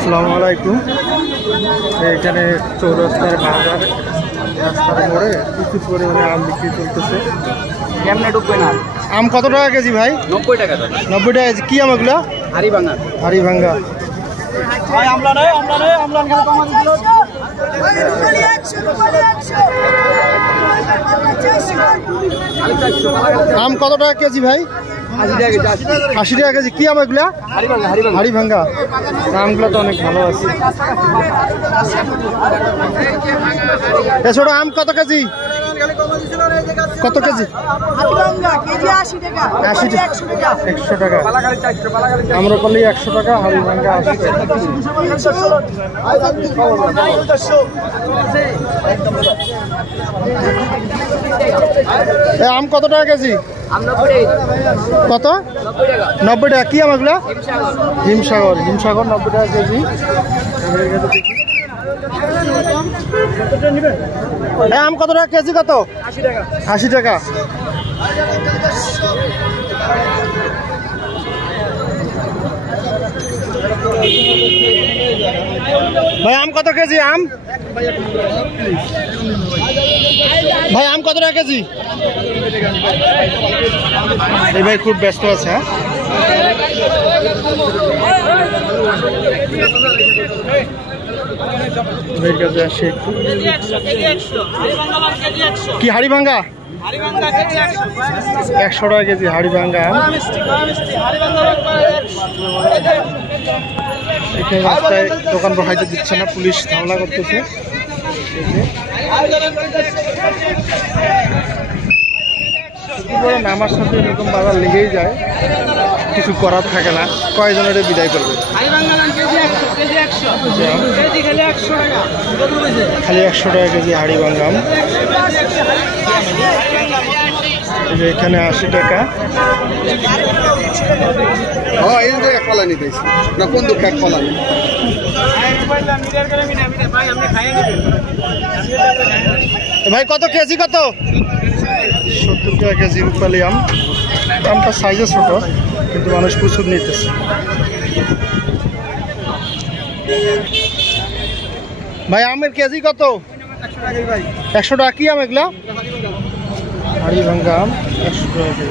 আসসালামু আলাইকুম। এখানে চৌরাস্তার বাজার রাস্তার মোড়ে প্রচুর পরিমাণে আম বিক্রি চলতেছে। কেমনে ঢুকবে না? আম কত টাকা কেজি ভাই? 90 টাকা। 90 টাকা কেজি। কি আম এগুলো? হাড়িভাঙ্গা। হাড়িভাঙ্গা। আম কত টাকা কেজি ভাই? 80 টাকা কেজি। কি আম এগুলা? হাড়িভাঙ্গা। আমগুলো তো অনেক ভালো আছে। ছোট আম কত কেজি? কত কেজি? 100 টাকা। আম্রপালি 100 টাকা, হাড়িভাঙ্গা 80 টাকা। আম কত টাকা কেজি? কত? 90 টাকা। কি আম এগুলা? হিমসাগর। 90 টাকা কেজি। আম কত টাকা কেজি? কত? 80 টাকা। ভাই আম কত কেজি? আম ভাই আম কত টাকা কেজি? এই ভাই খুব ব্যস্ত আছে। হ্যাঁ কি হাড়িভাঙ্গা? 100 টাকা কেজি হাড়িভাঙ্গা। এখানে রাস্তায় দোকান বসাইতে দিচ্ছে না, পুলিশ ঝামেলা করতেছে। নামার সাথে এরকম বাজার লেগেই যায়, কিছু করার থাকে না। কয়জনের বিদায় করবে? খালি 100 টাকা কেজি হাড়িভাঙ্গা। এখানে 80 টাকা। ভাই কত কেজি? কত? 70 টাকা কেজি রূপালি আম। আমটা সাইজে ছোট, কিন্তু মানুষ প্রচুর নিতেছে। ভাই আমের কেজি কত? 100 টাকা। কি আম এগুলা? হাড়িভাঙ্গা আম 100 টাকা কেজি।